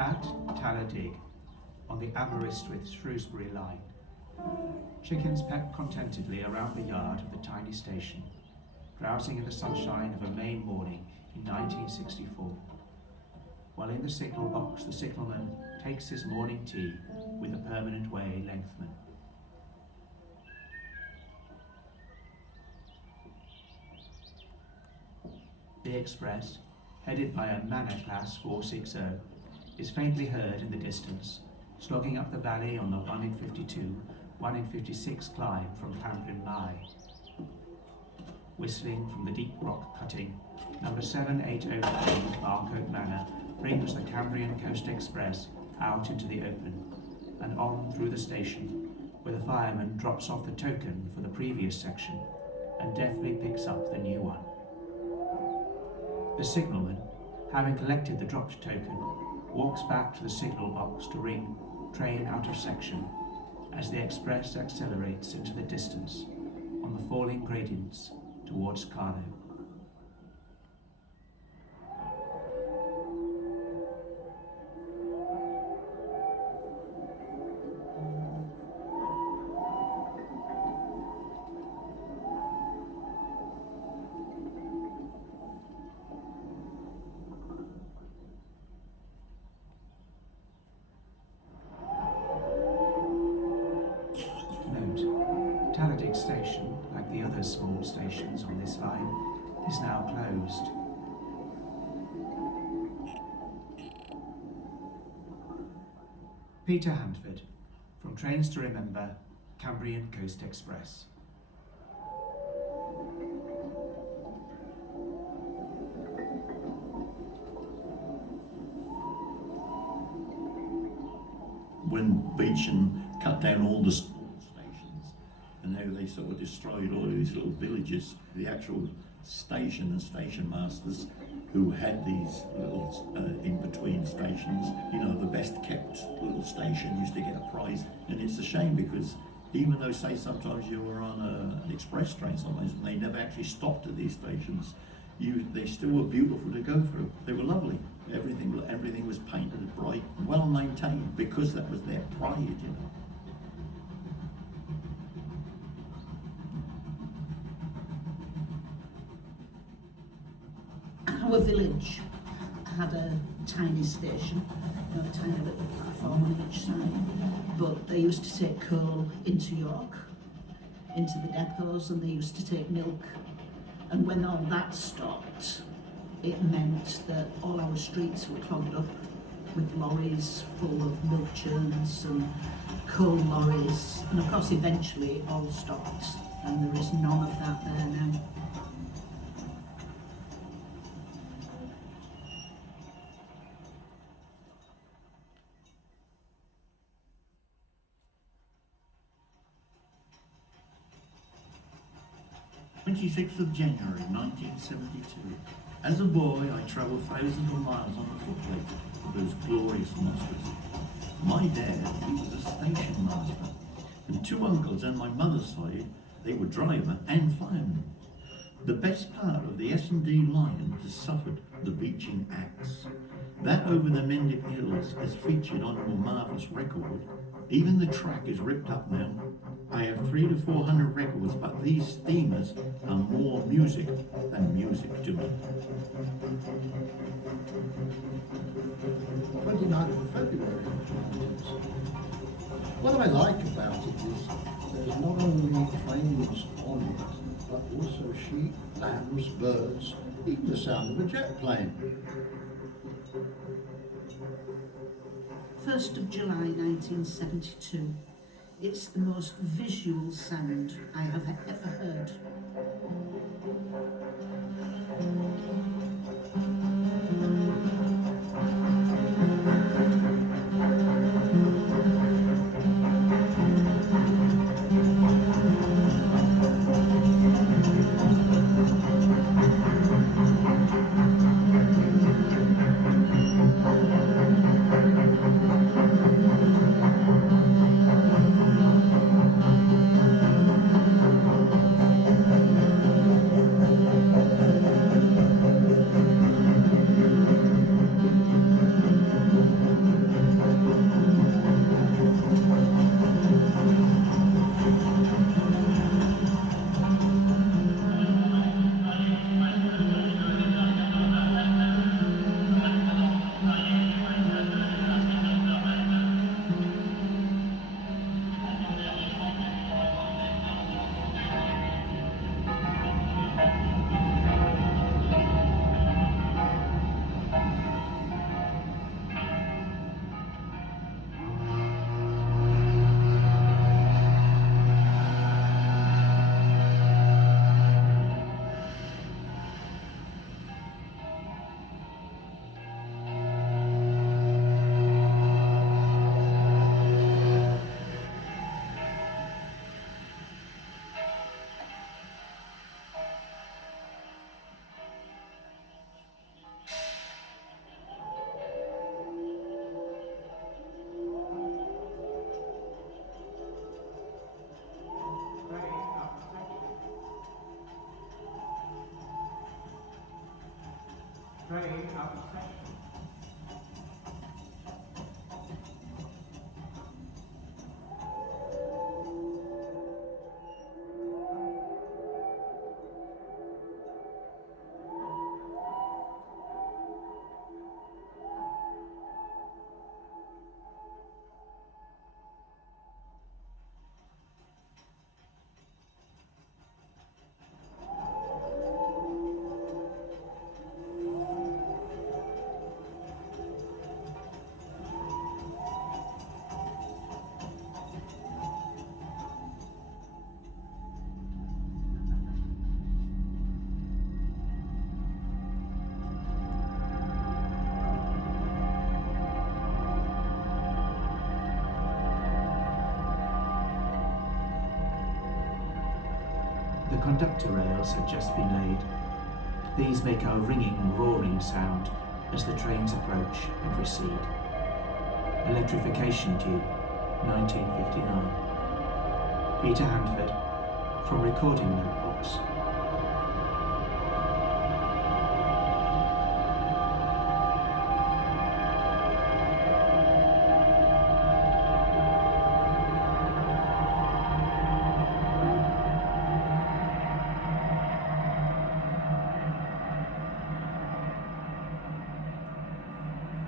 At Tailor on the Aberystwyth-Shrewsbury line, chickens peck contentedly around the yard of the tiny station, drowsing in the sunshine of a May morning in 1964, while in the signal box the signalman takes his morning tea with the permanent way lengthman. The express, headed by a Manor Class 460, is faintly heard in the distance, slogging up the valley on the 1 in 52, 1 in 56 climb from Pamplin Mye. Whistling from the deep rock cutting, number 7803 Barcote Manor brings the Cambrian Coast Express out into the open and on through the station, where the fireman drops off the token for the previous section and deftly picks up the new one. The signalman, having collected the dropped token, walks back to the signal box to ring train out of section as the express accelerates into the distance on the falling gradients towards Carlo. Tailor Station, like the other small stations on this line, is now closed. Peter Handford, from Trains to Remember, Cambrian Coast Express. When Beecham cut down all the stations, and how they sort of destroyed all these little villages, the actual station and station masters who had these little in-between stations, you know, the best kept little station used to get a prize. And it's a shame because even though, say, sometimes you were on an express train sometimes, and they never actually stopped at these stations, they still were beautiful to go through. They were lovely. Everything was painted bright, well maintained, because that was their pride, you know. Our village had a tiny station, you know, a tiny little platform on each side, but they used to take coal into York, into the depots, and they used to take milk. And when all that stopped, it meant that all our streets were clogged up with lorries full of milk churns and coal lorries. And of course, eventually it all stopped, and there is none of that there now. January 26th, 1972. As a boy, I travelled thousands of miles on the footplate of those glorious monsters. My dad, he was a station master, and two uncles on my mother's side, they were driver and fireman. The best part of the S&D line has suffered the Beeching axe. That over the Mendip Hills is featured on a marvellous record. Even the track is ripped up now. I have 300 to 400 records, but these steamers are more music than music to me. 29th of February. What I like about it is there's not only trains on it, but also sheep, lambs, birds, even the sound of a jet plane. 1st of July 1972. It's the most visual sound I have ever heard. train out of station. The conductor rails had just been laid. These make a ringing, roaring sound as the trains approach and recede. Electrification due, 1959. Peter Handford, from Recording Notebooks.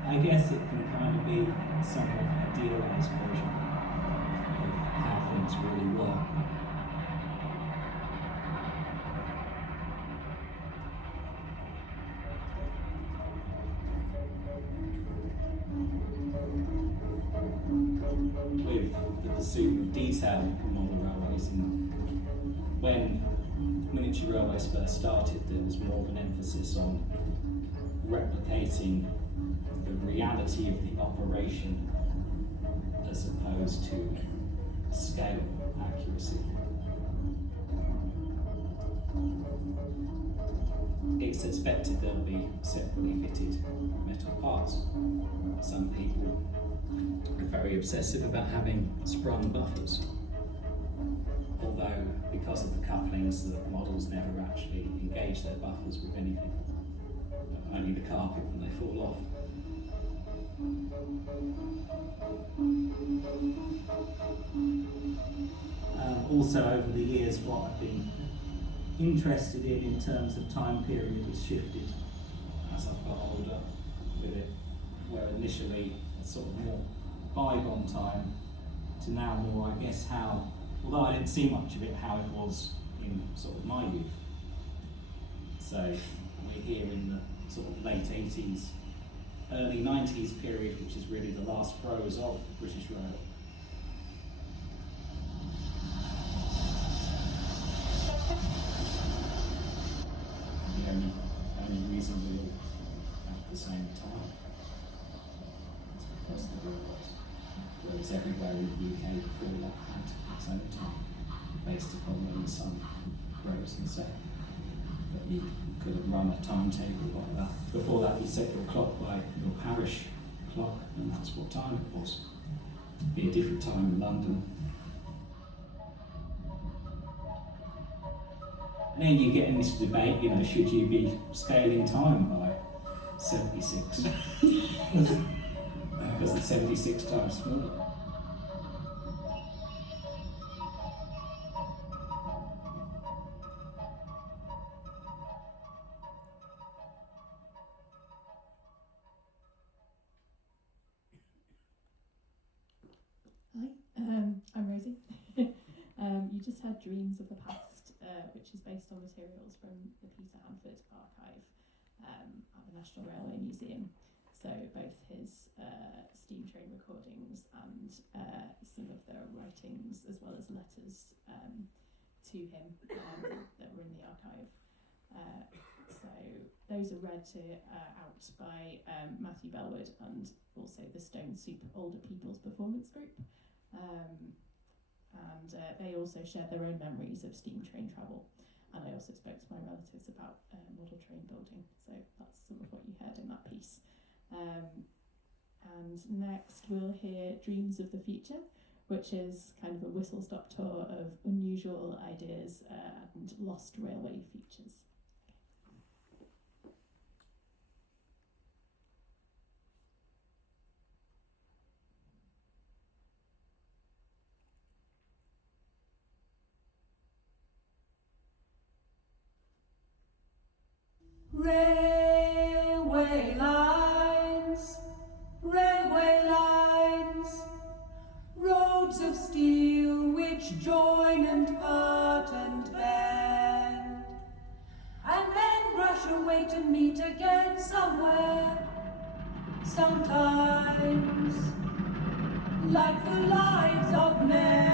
I guess it can kind of be somewhat idealised version of how things really were. With the pursuit of detail in model railways, and when miniature railways first started, there was more of an emphasis on replicating the reality of the operation as opposed to scale accuracy. It's expected there'll be separately fitted metal parts. Some people are very obsessive about having sprung buffers, although because of the couplings the models never actually engage their buffers with anything, only the carpet when they fall off. Also over the years, what I've been interested in terms of time period has shifted as I've got older with it, where initially a sort of more bygone time to now more, I guess, how, although I didn't see much of it, how it was in sort of my youth. So we're here in the sort of late 80s, early 90s period, which is really the last throes of British Rail. The only reason we all have the same time is because the railways, whereas everywhere in the UK before that had its own time, based upon when the sun rose and set. But you could have run a timetable like that. Before that, you set your clock by your parish clock, and that's what time it was. It'd be a different time in London. And then you get in this debate, you know, should you be scaling time by 76? Because it's 76 times smaller. Hi, I'm Rosie. You just heard Dreams of the Past, which is based on materials from the Peter Handford archive at the National Railway Museum. So both his steam train recordings and some of the writings, as well as letters to him that were in the archive. So those are read out by Matthew Bellwood and also the Stone Soup Older People's Performance Group. And they also share their own memories of steam train travel. And I also spoke to my relatives about model train building. So that's some of what you heard in that piece. And next we'll hear Dreams of the Future, which is kind of a whistle-stop tour of unusual ideas and lost railway futures. Railway lines, roads of steel which join and part and bend, and then rush away to meet again somewhere, sometimes, like the lives of men.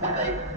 They